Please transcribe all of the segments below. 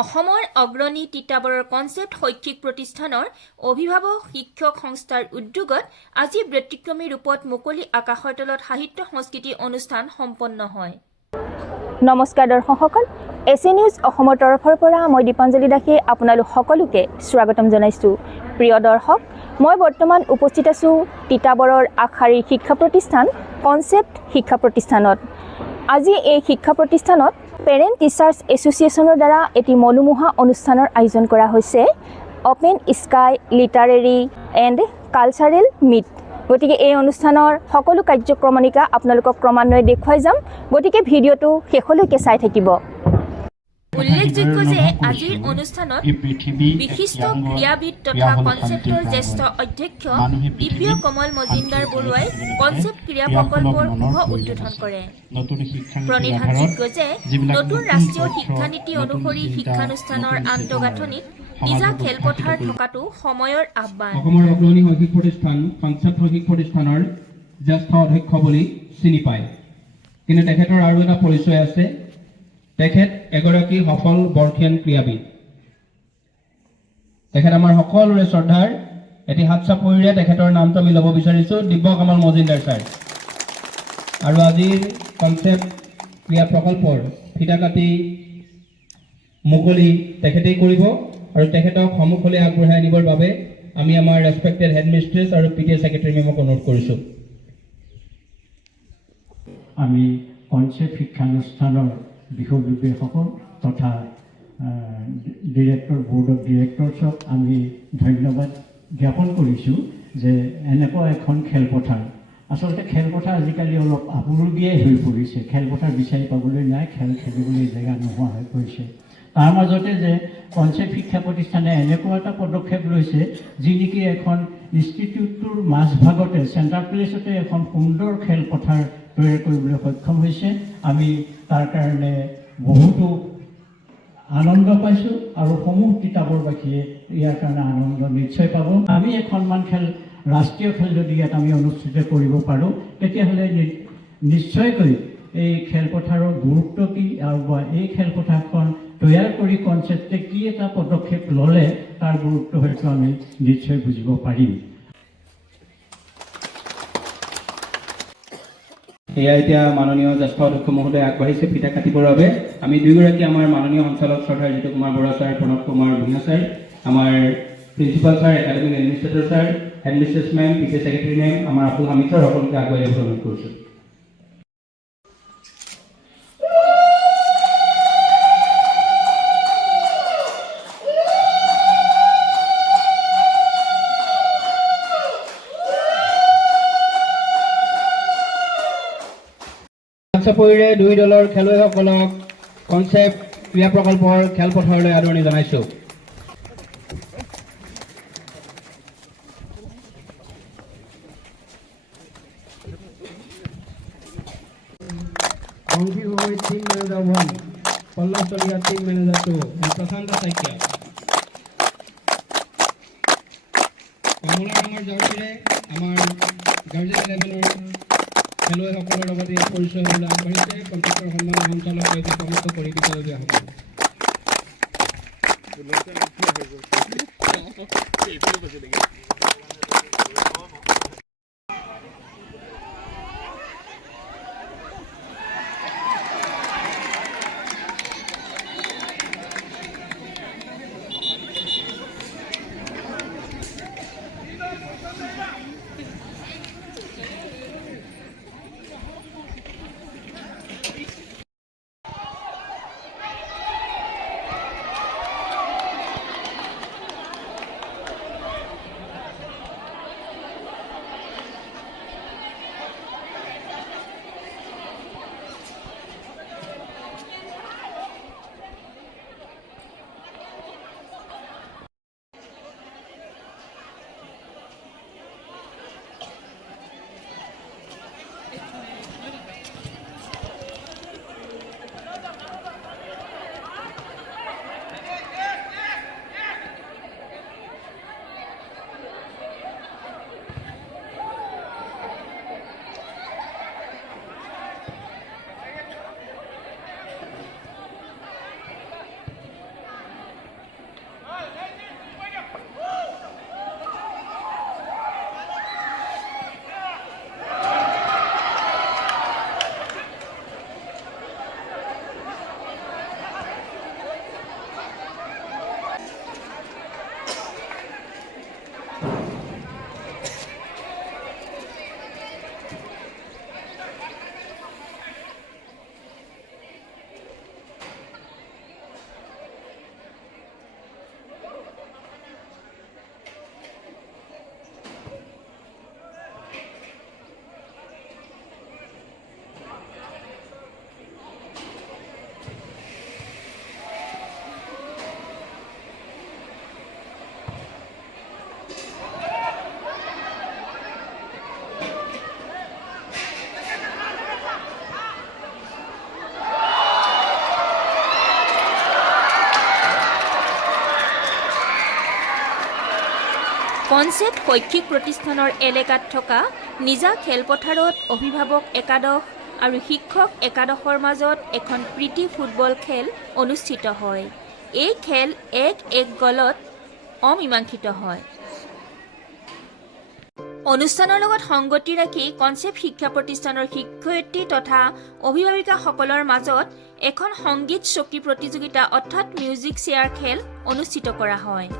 অসমৰ অগ্ৰণী তিতাবৰৰ কনচেপ্ট শৈক্ষিক প্ৰতিষ্ঠানৰ অভিভাৱক শিক্ষক সংস্থাৰ উদ্যোগত আজি ব্যতিক্ৰমী ৰূপত মুকলি আকাশৰ তলত সাহিত্য সংস্কৃতি অনুষ্ঠান সম্পন্ন হয়। নমস্কাৰ দৰ্শকসকল, এছ নিউজ অসমৰ তৰফৰ পৰা মই দীপাঞ্জলি দাসে আপোনালোক সকলোকে স্বাগতম জনাইছোঁ। প্ৰিয় দৰ্শক, মই বৰ্তমান উপস্থিত আছোঁ তিতাবৰৰ আগশাৰীৰ শিক্ষা প্ৰতিষ্ঠান কনচেপ্ট শিক্ষা প্ৰতিষ্ঠানত। আজি এই শিক্ষা প্ৰতিষ্ঠানত পেৰেণ্ট টিচাৰ্ছ এছ'চিয়েশ্যনৰ দ্বাৰা এটি মনোমোহা অনুষ্ঠানৰ আয়োজন কৰা হৈছে, open sky literary and cultural meet. গতিকে এই অনুষ্ঠানৰ সকলো কাৰ্যক্ৰমণিকা আপোনালোকক ক্ৰমান্বয়ে দেখুৱাই যাম, গতিকে ভিডিঅ'টো শেষলৈকে চাই থাকিব। উল্লেখযোগ্য যে আজিৰ অনুষ্ঠানত বিশিষ্ট ক্ৰীড়াবিদ তথা কনচেপ্টৰ জ্যেষ্ঠ অধ্যক্ষ দিব্য কমল মজিন্দৰ বৰুৱাই কনচেপ্ট ক্ৰীড়া প্ৰকল্পৰ শুভ উদ্বোধন কৰে। প্ৰণিধানযোগ্য যে নতুন ৰাষ্ট্ৰীয় শিক্ষানীতি অনুসৰি শিক্ষানুষ্ঠানৰ আন্তঃগাঁথনিত নিজা খেলপথাৰ থকাটো সময়ৰ আহ্বান। অসমৰ অগ্ৰণী শৈক্ষিক প্ৰতিষ্ঠান কনচেপ্ট শৈক্ষিক প্ৰতিষ্ঠানৰ জ্যেষ্ঠ অধ্যক্ষ বুলি চিনি পায়, কিন্তু তেখেতৰ আৰু এটা পৰিচয় আছে। তেখেত এগৰাকী সফল বৰ্ষীয়ান ক্ৰীড়াবিদ। তেখেত আমাৰ সকলোৰে শ্ৰদ্ধাৰ। এটি হাত চাপৰিৰে তেখেতৰ নামটো আমি ল'ব বিচাৰিছোঁ, দিব্য কমল মজিন্দৰ ছাৰ। আৰু আজিৰ কনচেপ্ট ক্ৰীড়া প্ৰকল্পৰ ফিতা কাটি মুকলি তেখেতেই কৰিব, আৰু তেখেতক সন্মুখলৈ আগবঢ়াই আনিবৰ বাবে আমি আমাৰ ৰেছপেক্টেড হেডমিষ্ট্ৰেছ আৰু PTA ছেক্ৰেটাৰী মেমক অনুৰোধ কৰিছোঁ। আমি কনচেপ্ট শিক্ষানুষ্ঠানৰ বিষয়ববীয়াসকল তথা ডিৰেক্টৰ বৰ্ড অফ ডিৰেক্টৰ্ছক আমি ধন্যবাদ জ্ঞাপন কৰিছোঁ যে এনেকুৱা এখন খেলপথাৰ, আচলতে খেলপথাৰ আজিকালি অলপ আপুৰুগীয়াই হৈ পৰিছে। খেলপথাৰ বিচাৰি পাবলৈ নাই, খেল খেলিবলৈ জেগা নোহোৱা হৈ পৰিছে। তাৰ মাজতে যে কনচেপ্ট শিক্ষা প্ৰতিষ্ঠানে এনেকুৱা এটা পদক্ষেপ লৈছে, যি নেকি এখন ইনষ্টিটিউটটোৰ মাজভাগতে চেণ্টাৰ প্লেচতে এখন সুন্দৰ খেলপথাৰ তৈয়াৰ কৰিবলৈ সক্ষম হৈছে। আমি তাৰ কাৰণে বহুতো আনন্দ পাইছোঁ, আৰু সমূহ তিতাবৰবাসীয়ে ইয়াৰ কাৰণে আনন্দ নিশ্চয় পাব। আমি এখনমান খেল, ৰাষ্ট্ৰীয় খেল যদি ইয়াত আমি অনুষ্ঠিত কৰিব পাৰোঁ, তেতিয়াহ'লে নিশ্চয়কৈ এই খেলপথাৰৰ গুৰুত্ব কি, আৰু এই খেলপথাৰখন তৈয়াৰ কৰি কনচেপ্টে কি এটা পদক্ষেপ ল'লে তাৰ গুৰুত্ব হয়তো আমি নিশ্চয় বুজিব পাৰিম। এয়া এতিয়া মাননীয় জ্যেষ্ঠ অধ্যক্ষ মহোদয় আগবাঢ়িছে ফিতা কাটিবৰ বাবে। আমি দুয়োগৰাকী আমাৰ মাননীয় সঞ্চালক শ্ৰদ্ধাৰ জিতু কুমাৰ বৰুৱা ছাৰ, প্ৰণৱ কুমাৰ ভূঞা ছাৰ, আমাৰ principal sir, academic administrator sir, headmistress ma'am, PTA secretary ma'am, আমাৰ আব্দুল হামিদ ছাৰ, সকলোকে আগুৱাই আহিবলৈ অনুৰোধ কৰিছোঁ। চাপৰিৰে দুই দলৰ খেলুৱৈসকলক কনচেপ্ট ক্ৰীড়া প্ৰকল্পৰ খেলপথাৰলৈ আদৰণি জনাইছোঁ। Angshi Gogoi team manager 1, Pallav Chaliha team manager 2, Prashanta Saikia. কমলা ৰঙৰ জাৰ্চিৰে আমাৰ গাৰ্জেন লেভেলৰ খেলুৱৈসকলৰ লগতে পৰিচয় হ'বলৈ আগবাঢ়িছে কনচেপ্টৰ সন্মানীয় সঞ্চালক তথা সমস্ত পৰিবিদ্যালয়সকল। কনচেপ্ট শৈক্ষিক প্ৰতিষ্ঠানৰ এলেকাত থকা নিজা খেলপথাৰত অভিভাৱক একাদশ আৰু শিক্ষক একাদশৰ মাজত এখন প্ৰীতি ফুটবল খেল অনুষ্ঠিত হয়। এই খেল 1-1 গলত অমীমাংসিত হয়। অনুষ্ঠানৰ লগত সংগতি ৰাখি কনচেপ্ট শিক্ষা প্ৰতিষ্ঠানৰ শিক্ষয়িত্ৰী তথা অভিভাৱিকাসকলৰ মাজত এখন সংগীত চকী প্ৰতিযোগিতা অৰ্থাৎ মিউজিক চেয়াৰ খেল অনুষ্ঠিত কৰা হয়।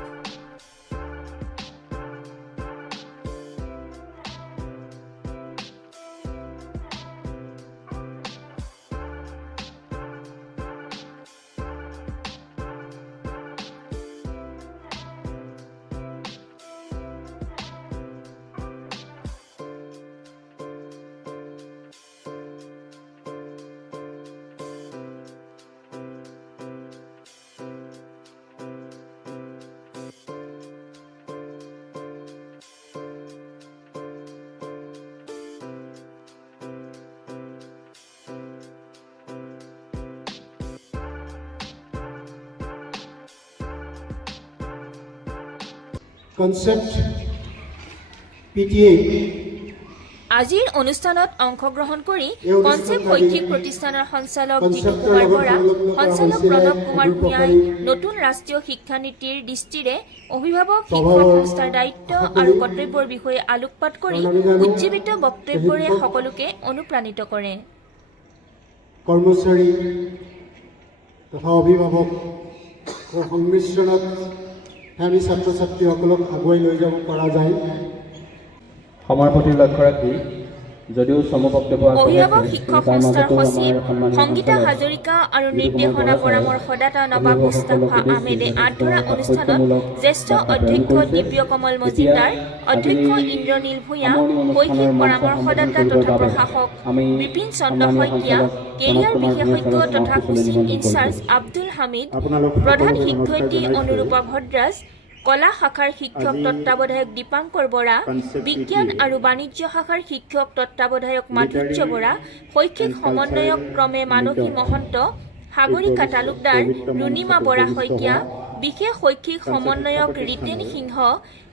Concept PTA আজিৰ অনুষ্ঠানত অংশগ্ৰহণ কৰি কনচেপ্ট শৈক্ষিক প্ৰতিষ্ঠানৰ সঞ্চালক জিতু কুমাৰ বৰা, সঞ্চালক প্ৰণৱ কুমাৰ ভূঞাই নতুন ৰাষ্ট্ৰীয় শিক্ষানীতিৰ দৃষ্টিৰে অভিভাৱক শিক্ষক সংস্থাৰ দায়িত্ব আৰু কৰ্তব্যৰ বিষয়ে আলোকপাত কৰি উজ্জীৱিত বক্তব্যৰে সকলোকে অনুপ্ৰাণিত কৰে। কৰ্মচাৰী তথা অভিভাৱক সংমিশ্ৰণত আমি ছাত্ৰ ছাত্ৰীসকলক আগুৱাই লৈ যাব পৰা যায়। সময়ৰ প্ৰতি লক্ষ্য ৰাখি যদিও সমবক্তব্য অভিভাৱক শিক্ষক সংস্থাৰ সচিব সংগীতা হাজৰিকা আৰু নিৰ্দেশনা পৰামৰ্শদাতা নবাব মুস্তাফা আহমেদে আঁত ধৰা অনুষ্ঠানত জ্যেষ্ঠ অধ্যক্ষ দিব্য কমল মজিদাৰ, অধ্যক্ষ ইন্দ্ৰনীল ভূঞা, শৈক্ষিক পৰামৰ্শদাতা তথা প্ৰশাসক বিপিন চন্দ্ৰ শইকীয়া, কেৰিয়াৰ বিশেষজ্ঞ তথা কোচিং ইনচাৰ্জ আব্দুল হামিদ, প্ৰধান শিক্ষয়িত্ৰী অনুৰূপা ভদ্ৰাজ, কলা শাখাৰ শিক্ষক তত্ত্বাৱধায়ক দীপাংকৰ বৰা, বিজ্ঞান আৰু বাণিজ্য শাখাৰ শিক্ষক তত্ত্বাৱধায়ক মাধুৰ্য বৰা, শৈক্ষিক সমন্বয়ক ক্ৰমে মানসী মহন্ত, সাগৰিকা তালুকদাৰ, ৰুণিমা বৰা শইকীয়া, বিশেষ শৈক্ষিক সমন্বয়ক ৰীতেন সিংহ,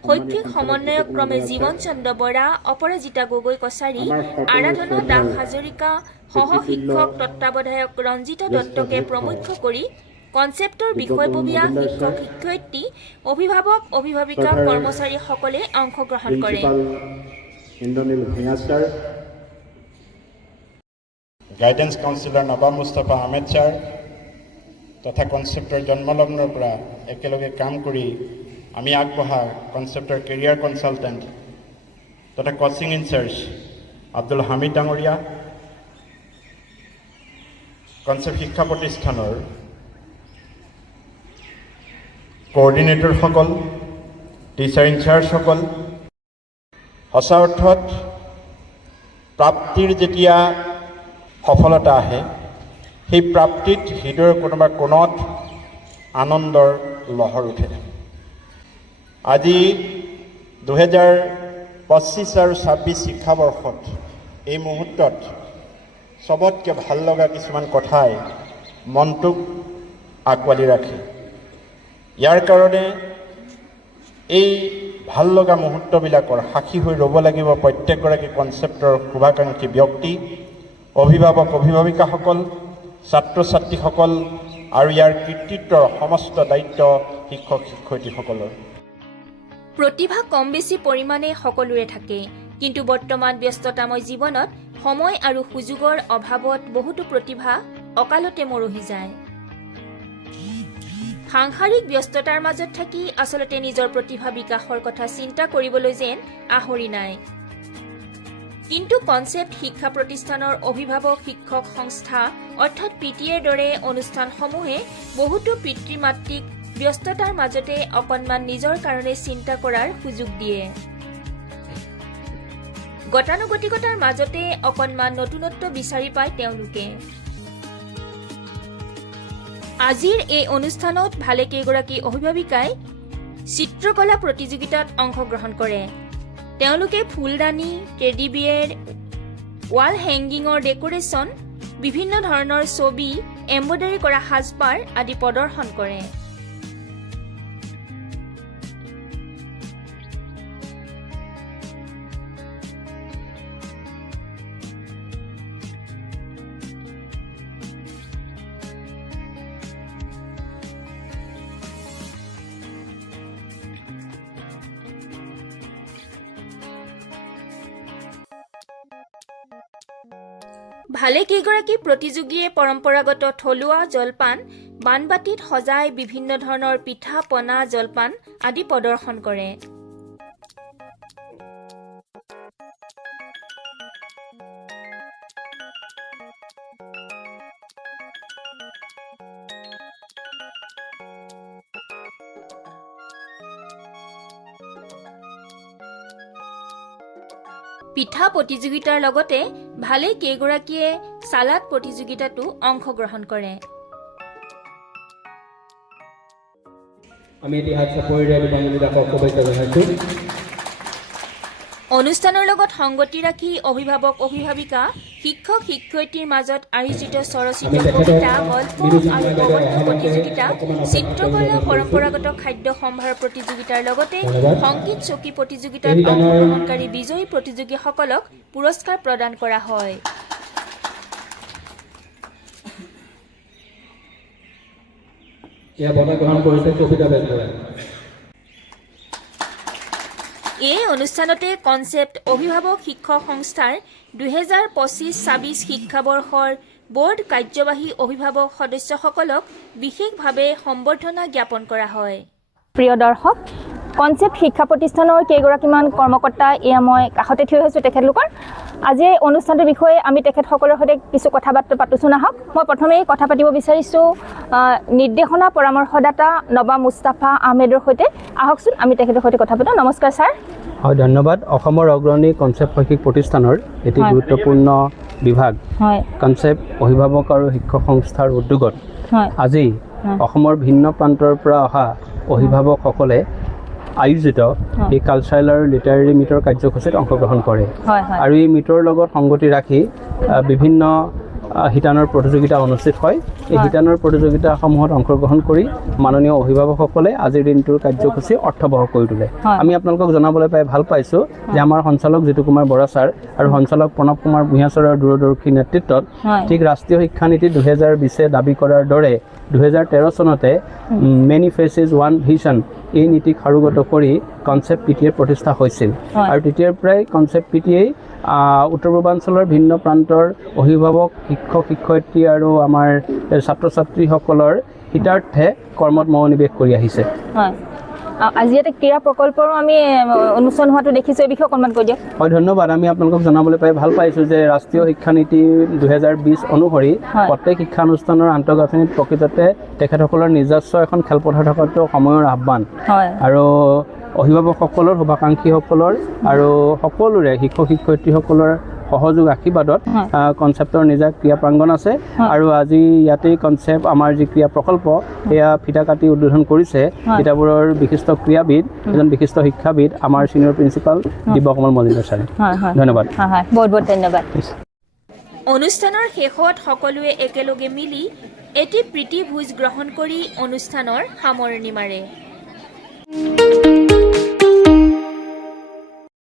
শৈক্ষিক সমন্বয়ক ক্ৰমে জীৱন চন্দ্ৰ বৰা, অপৰাজিতা গগৈ কছাৰী, আৰাধনা দাস হাজৰিকা, সহ শিক্ষক তত্ত্বাৱধায়ক ৰঞ্জিতা দত্তকে প্ৰমুখ্য কৰি কনচেপ্টৰ বিষয়ববীয়া শিক্ষক শিক্ষয়িত্ৰী, অভিভাৱক অভিভাৱিকা কৰ্মচাৰীসকলে অংশগ্ৰহণ কৰে। ইন্দ্ৰনীল ভূঞা ছাৰ, গাইডেন্স কাউন্সিলৰ নবাব মুস্তাফা আহমেদ ছাৰ তথা কনচেপ্টৰ জন্মলগ্নৰ পৰা একেলগে কাম কৰি আমি আগবঢ়া কনচেপ্টৰ কেৰিয়াৰ কনচালটেণ্ট তথা কোচিং ইনচাৰ্জ আব্দুল হামিদ ডাঙৰীয়া, কনচেপ্ট শিক্ষা প্ৰতিষ্ঠানৰ কোঅৰ্ডিনেটৰসকল, টিচাৰ ইনচাৰ্জসকল, সঁচা অৰ্থত প্ৰাপ্তিৰ যেতিয়া সফলতা আহে সেই প্ৰাপ্তিত হৃদয়ৰ কোনোবা কোণত আনন্দৰ লহৰ উঠে। আজি 2025 আৰু 26 শিক্ষাবৰ্ষত এই মুহূৰ্তত চবতকৈ ভাল লগা কিছুমান কথাই মনটোক আঁকোৱালি ৰাখে। ইয়াৰ কাৰণে এই ভাল লগা মুহূৰ্তবিলাকৰ সাক্ষী হৈ ৰ'ব লাগিব প্ৰত্যেকগৰাকী কনচেপ্টৰ শুভাকাংক্ষী ব্যক্তি, অভিভাৱক অভিভাৱিকাসকল, ছাত্ৰ ছাত্ৰীসকল আৰু ইয়াৰ কৃতিত্বৰ সমস্ত দায়িত্ব শিক্ষক শিক্ষয়িত্ৰীসকলৰ। প্ৰতিভা কম বেছি পৰিমাণে সকলোৰে থাকে, কিন্তু বৰ্তমান ব্যস্ততাময় জীৱনত সময় আৰু সুযোগৰ অভাৱত বহুতো প্ৰতিভা অকালতে মৰহি যায়। সাংসাৰিক ব্যস্ততাৰ মাজত থাকি আচলতে নিজৰ প্ৰতিভা বিকাশৰ কথা চিন্তা কৰিবলৈ যেন আহৰি নাই। কিন্তু কনচেপ্ট শিক্ষা প্ৰতিষ্ঠানৰ অভিভাৱক শিক্ষক সংস্থা অৰ্থাৎ PTAৰ দৰে অনুষ্ঠানসমূহে বহুতো পিতৃ মাতৃক ব্যস্ততাৰ মাজতে অকণমান নিজৰ কাৰণে চিন্তা কৰাৰ সুযোগ দিয়ে। গতানুগতিকতাৰ মাজতে অকণমান নতুনত্ব বিচাৰি পায় তেওঁলোকে। আজিৰ এই অনুষ্ঠানত ভালেকেইগৰাকী অভিভাৱিকাই চিত্ৰকলা প্ৰতিযোগিতাত অংশগ্ৰহণ কৰে। তেওঁলোকে ফুলদানি, টেডি বিয়েৰ, ৱাল হেংগিঙৰ ডেকোৰেশ্যন, বিভিন্ন ধৰণৰ ছবি, এম্ব্ৰইডাৰী কৰা সাজপাৰ আদি প্ৰদৰ্শন কৰে। ভালেকেইগৰাকী প্ৰতিযোগীয়ে পৰম্পৰাগত থলুৱা জলপান বানবাটিত সজাই বিভিন্ন ধৰণৰ পিঠা পনা জলপান আদি প্ৰদৰ্শন কৰে। পিঠা প্ৰতিযোগিতাৰ লগতে ভালেই কেইগৰাকীয়ে সালাড প্ৰতিযোগিতাতো অংশগ্ৰহণ কৰে। আমি এটি হাত চাপৰিৰে দীপাঞ্জলি দাসক শুভেচ্ছা জনাইছোঁ। অনুষ্ঠানৰ লগত সংগতি ৰাখি অভিভাৱক অভিভাৱিকা শিক্ষক শিক্ষয়িত্ৰীৰ মাজত আয়োজিত স্বৰচিত কবিতা গল্প আৰু প্ৰবন্ধ প্ৰতিযোগিতা চিত্ৰকলা পৰম্পৰাগত খাদ্য সম্ভাৰ প্ৰতিযোগিতাৰ লগতে সংগীত চকী প্ৰতিযোগিতাত অংশগ্ৰহণকাৰী বিজয়ী প্ৰতিযোগীসকলক পুৰস্কাৰ প্ৰদান কৰা হয়। এয়া বঁটা গ্ৰহণ কৰিছে কবিতা বেজবৰাই। এই অনুষ্ঠানতে কনচেপ্ট অভিভাৱক শিক্ষক সংস্থাৰ 2025-26 শিক্ষাবৰ্ষৰ বোৰ্ড কাৰ্যবাহী অভিভাৱক সদস্যসকলক বিশেষভাৱে সম্বৰ্ধনা জ্ঞাপন কৰা হয়। প্ৰিয় দৰ্শক, কনচেপ্ট শিক্ষা প্ৰতিষ্ঠানৰ কেইগৰাকীমান কৰ্মকৰ্তা এয়া মই কাষতে থিয় হৈছোঁ তেখেতলোকৰ। আজি এই অনুষ্ঠানটোৰ বিষয়ে আমি তেখেতসকলৰ সৈতে কিছু কথা বাৰ্তা পাতোচোন আহক। মই প্ৰথমেই কথা পাতিব বিচাৰিছোঁ নিৰ্দেশনা পৰামৰ্শদাতা নবাব মুস্তাফা আহমেদৰ সৈতে। আহকচোন আমি তেখেতৰ সৈতে কথা পাতোঁ। নমস্কাৰ ছাৰ। হয়, ধন্যবাদ। অসমৰ অগ্ৰণী কনচেপ্ট শৈক্ষিক প্ৰতিষ্ঠানৰ এটি গুৰুত্বপূৰ্ণ বিভাগ কনচেপ্ট অভিভাৱক আৰু শিক্ষক সংস্থাৰ উদ্যোগত আজি অসমৰ ভিন্ন প্ৰান্তৰ পৰা অহা অভিভাৱকসকলে আয়োজিত এই কালচাৰেল আৰু লিটাৰেৰী মিটৰ কাৰ্যসূচীত অংশগ্ৰহণ কৰে। আৰু এই মিটৰ লগত সংগতি ৰাখি বিভিন্ন শিতানৰ প্ৰতিযোগিতা অনুষ্ঠিত হয়। এই শিতানৰ প্ৰতিযোগিতাসমূহত অংশগ্ৰহণ কৰি মাননীয় অভিভাৱকসকলে আজিৰ দিনটোৰ কাৰ্যসূচী অৰ্থবহ কৰি তোলে। আমি আপোনালোকক জনাবলৈ পাই ভাল পাইছোঁ যে আমাৰ সঞ্চালক জিতু কুমাৰ বৰা ছাৰ আৰু সঞ্চালক প্ৰণৱ কুমাৰ ভূঞা ছাৰৰ দূৰদৰ্শী নেতৃত্বত ঠিক ৰাষ্ট্ৰীয় শিক্ষানীতি 2020 দাবী কৰাৰ দৰে 2013 চনতে মেনি ফেচেছ ওৱান ভিজন এই নীতিক সাৰোগত কৰি কনচেপ্ট পিটিএ প্ৰতিষ্ঠা হৈছিল। আৰু তেতিয়াৰ পৰাই কনচেপ্ট পিটিএ উত্তৰ পূৰ্বাঞ্চলৰ ভিন্ন প্ৰান্তৰ অভিভাৱক শিক্ষক শিক্ষয়িত্ৰী আৰু আমাৰ ছাত্ৰ ছাত্ৰীসকলৰ হিতাৰ্থে কৰ্মত মনোনিৱেশ কৰি আহিছে। আজি এটা ক্ৰীড়া প্ৰকল্পৰো আমি অনুষ্ঠান হোৱাটো দেখিছোঁ, এই বিষয়ে অকণমান কৈ দিয়ক। হয়, ধন্যবাদ। আমি আপোনালোকক জনাবলৈ পাই ভাল পাইছোঁ যে ৰাষ্ট্ৰীয় শিক্ষানীতি 2020 অনুসৰি প্ৰত্যেক শিক্ষানুষ্ঠানৰ আন্তঃগাঁথনিত প্ৰকৃততে তেখেতসকলৰ নিজস্ব এখন খেলপথাৰ থকাটো সময়ৰ আহ্বান। আৰু অভিভাৱকসকলৰ শুভাকাংক্ষীসকলৰ আৰু সকলোৰে শিক্ষক শিক্ষয়িত্ৰীসকলৰ সহযোগ আশীৰ্বাদত কনচেপ্টৰ নিজা ক্ৰীড়া প্ৰাংগণ আছে। আৰু আজি ইয়াতেই কনচেপ্ট আমাৰ যি ক্ৰীড়া প্ৰকল্প সেয়া ফিটা কাটি উদ্বোধন কৰিছে তিতাবৰৰ বিশিষ্ট ক্ৰীড়াবিদ, এজন বিশিষ্ট শিক্ষাবিদ আমাৰ ছিনিয়ৰ প্ৰিন্সিপাল দিব্যকমল মজুমদাৰ ছাৰে। ধন্যবাদ। বহুত বহুত ধন্যবাদ। অনুষ্ঠানৰ শেষত সকলোৱে একেলগে মিলি এটি প্ৰীতি ভোজ গ্ৰহণ কৰি অনুষ্ঠানৰ সামৰণি মাৰে।